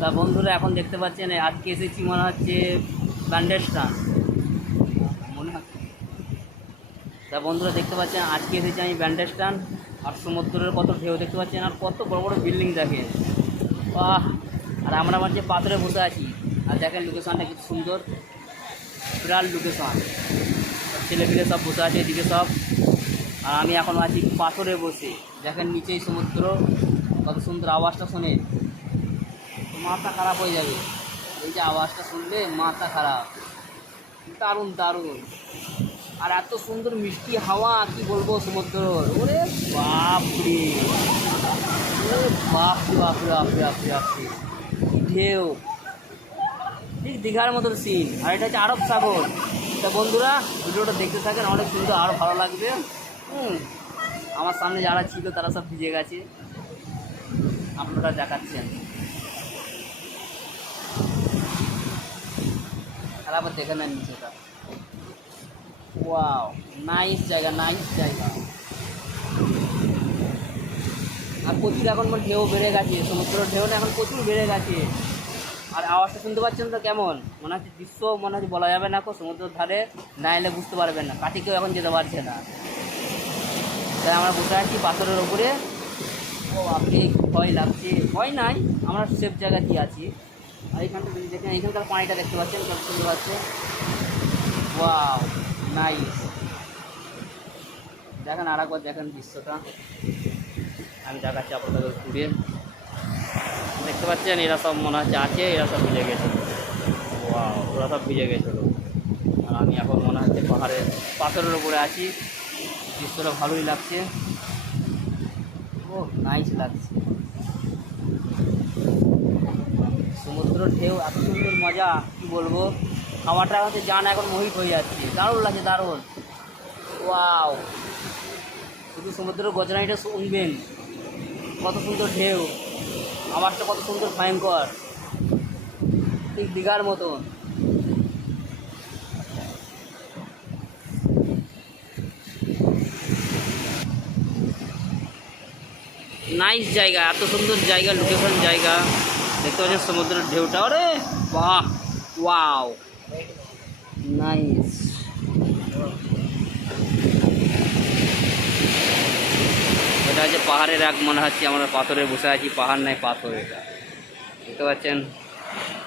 তা বন্ধুরা, এখন দেখতে পাচ্ছেন, আজকে এসেছি মনে হচ্ছে ব্যান্ডেস্টান মনে হচ্ছে। তা বন্ধুরা, দেখতে পাচ্ছেন, আজকে এসেছি আমি ব্যান্ডেস্টান আর সমুদ্রের কত ঢেউ দেখতে পাচ্ছেন, আর কত বড় বড় বিল্ডিং দেখেন। বাহ আর আমরা আমার যে পাথরে বসে আছি, আর দেখেন লোকেশনটা কি সুন্দর। বিরাট লোকেশন ছেলে পিলে সব বসে আছে, এদিকে সব। আর আমি এখন আছি পাথরে বসে। দেখেন নিচেই সমুদ্র, কত সুন্দর আওয়াজটা শোনে মাথা খারাপ হয়ে যাবে। এই যে আওয়াজটা শুনলে মাথা খারাপ। দারুণ দারুণ। আর এত সুন্দর মিষ্টি হাওয়া, কি বলব সমুদ্র ওরে বাপরে। ওরে বাপরে বাপরে বাপরে বাপরে বাপরে। ঢেউ। ঠিক দীঘার মতো সিন আর এটা হচ্ছে আরব সাগর। তা বন্ধুরা, ভিডিওটা দেখতে থাকেন, অনেক সুন্দর আরও ভালো লাগবে। হুম। আমার সামনে যারা ছিল, তারা সব ভিজে গেছে। আপনারা দেখাচ্ছেন। আর দেখে নিচেটা ওয়াও নাইস জায়গা নাইস জায়গা। আর প্রচুর এখন ঢেউ বেড়ে গেছে সমুদ্র ঢেউটা এখন প্রচুর বেড়ে গেছে। আর আওয়াজটা শুনতে পাচ্ছেন তো কেমন? মনে হচ্ছে দৃশ্য, মনে হচ্ছে বলা যাবে না কো, সমুদ্রের ধারে না এলে বুঝতে পারবেন না। কাঠি কেউ এখন যেতে পারছে না। তাই আমরা বসে আছি পাথরের ওপরে ও, আপনি ভয় লাগছে। ভয় নাই, আমরা সেফ জায়গাতেই আছি। আর এইখানটা যদি দেখেন এইখানকার পানিটা দেখতে পাচ্ছেন কত সুন্দর আছে। ওয়াও নাইস দেখেন আর একবার দেখেন দৃশ্যটা। আমি দেখাচ্ছি আপনাদের ঘুরে দেখতে পাচ্ছেন, এরা সব মনে হচ্ছে আছে, এরা সব ভিজে গেছিল ওয়াও ওরা সব ভিজে গেছিল আর আমি এখন মনে হচ্ছে পাহাড়ের, পাথরের উপরে আছি। দৃশ্যটা ভালোই লাগছে। ও নাইস লাগছে। ঢেউ, এত সুন্দর মজা, কি বলব? খাওয়াটা হচ্ছে জান এখন মোহিত হয়ে যাচ্ছে। দারুণ লাগছে, দারুণ। ওয়াও। শুধু সমুদ্রের গজরানিটা শুনবেন। কত সুন্দর ঢেউ। আওয়াজটা কত সুন্দর ভয়ঙ্কর। ঠিক দীঘার মতন। নাইস জায়গা, এত সুন্দর জায়গা লোকেশন জায়গা। দেখতে পাচ্ছেন সমুদ্রের ঢেউটা ওরে বাহ ওয়াও। নাইস এটা হচ্ছে পাহাড়ের এক মনে হচ্ছে আমরা পাথরে বসে আছি পাহাড় নাই পাথর এটা। দেখতে পাচ্ছেন?